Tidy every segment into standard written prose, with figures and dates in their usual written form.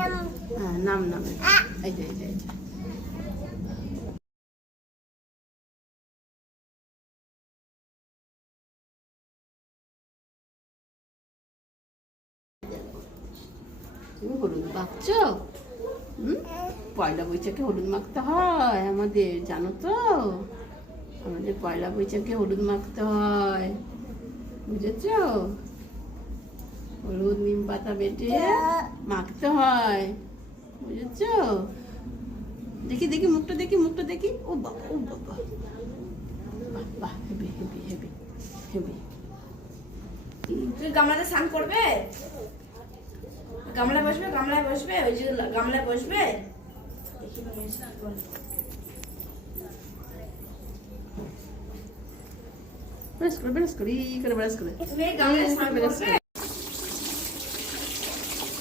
হ্যাঁ নাম নাম, এই যে এই যে এই যে। তুমি হলুদ মাখছো? পয়লা বৈশাখে হলুদ মাখতে হয় আমাদের, জানো তো? আমাদের পয়লা বৈশাখে হলুদ মাখতে হয়, বুঝেছ? হলুদ নিম পাতা বেটে মাখতে হয়, বুঝেছ? দেখি দেখি মুখটা দেখি, মুখটা দেখি। ও বাবা, ও বাবা, বাহ বাহ, হেবি হেবি হেবি হেবি। তুমি গামলাতে স্নান করবে? গামলায় বসবে, গামলায় বসবে, ওই যে গামলায় বসবে। দেখি না মেয়ে স্নান করে। ব্রাশ করে, ব্রাশ করে, ই করে ব্রাশ করে। তুমি গামলায় স্নান করবে?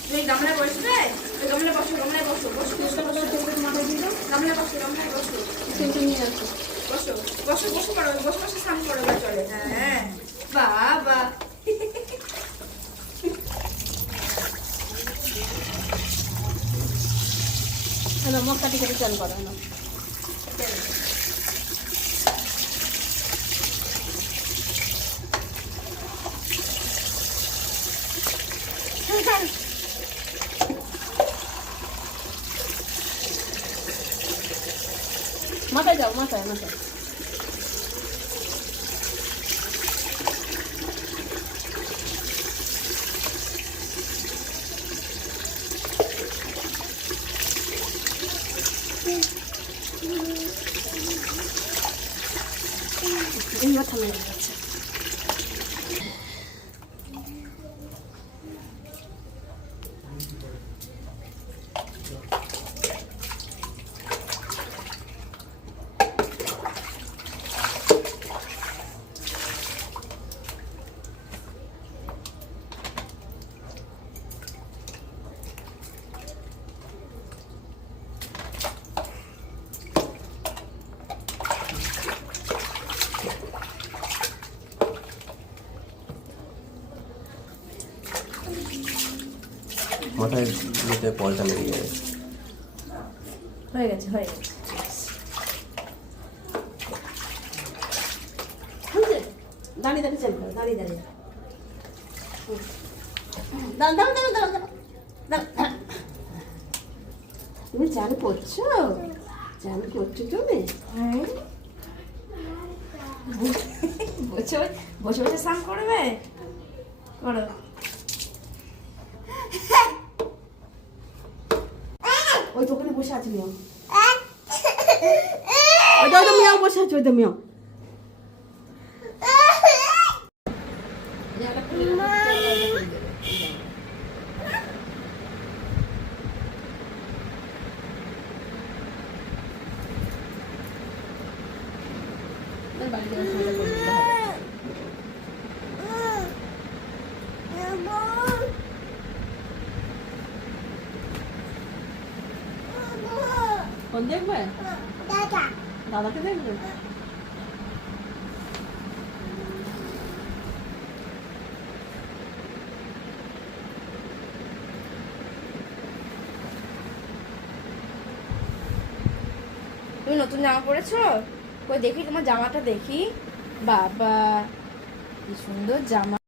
তুমি গামলায় বসবে? ওই গামলায় বসো, গামলায় বসো, বসো বসো বসো। মাথায় দিয়ে দাও, গামলায় বসো, গামলায় বসো। টেনশন নিয়ে আসো। বসো বসো বসো করো, বসে বসে স্নান করো বা চলে। হ্যাঁ বাবা। হ্যালো, মুখ কাটি কাটি চান করো না। মাথায় যাও, মাথায় মাথায়। এই মাথা মেরে যাচ্ছে। মাথায় মধ্যে পলটা লেগে যাবে। হয়ে গেছে, হয়ে গেছে। দাঁড়িয়ে দাঁড়িয়ে চান করো, দাঁড়িয়ে দাঁড়িয়ে। দাঁড়াও দাঁড়াও দাঁড়াও দাঁড়াও দাঁড়াও। তুমি চান করছো? চান করছো তুমি? বসে বসে বসে স্নান করবে? করো। ওই তো ওখানে বসে আছে মেয়েও। ওই তো মেয়েও বসে আছে, ওই তো মেয়েও। কোন দেখবে? দাদাকে দেখবে? তুমি নতুন জামা পরেছো? কই দেখি তোমার জামাটা দেখি। বাবা কি সুন্দর জামা।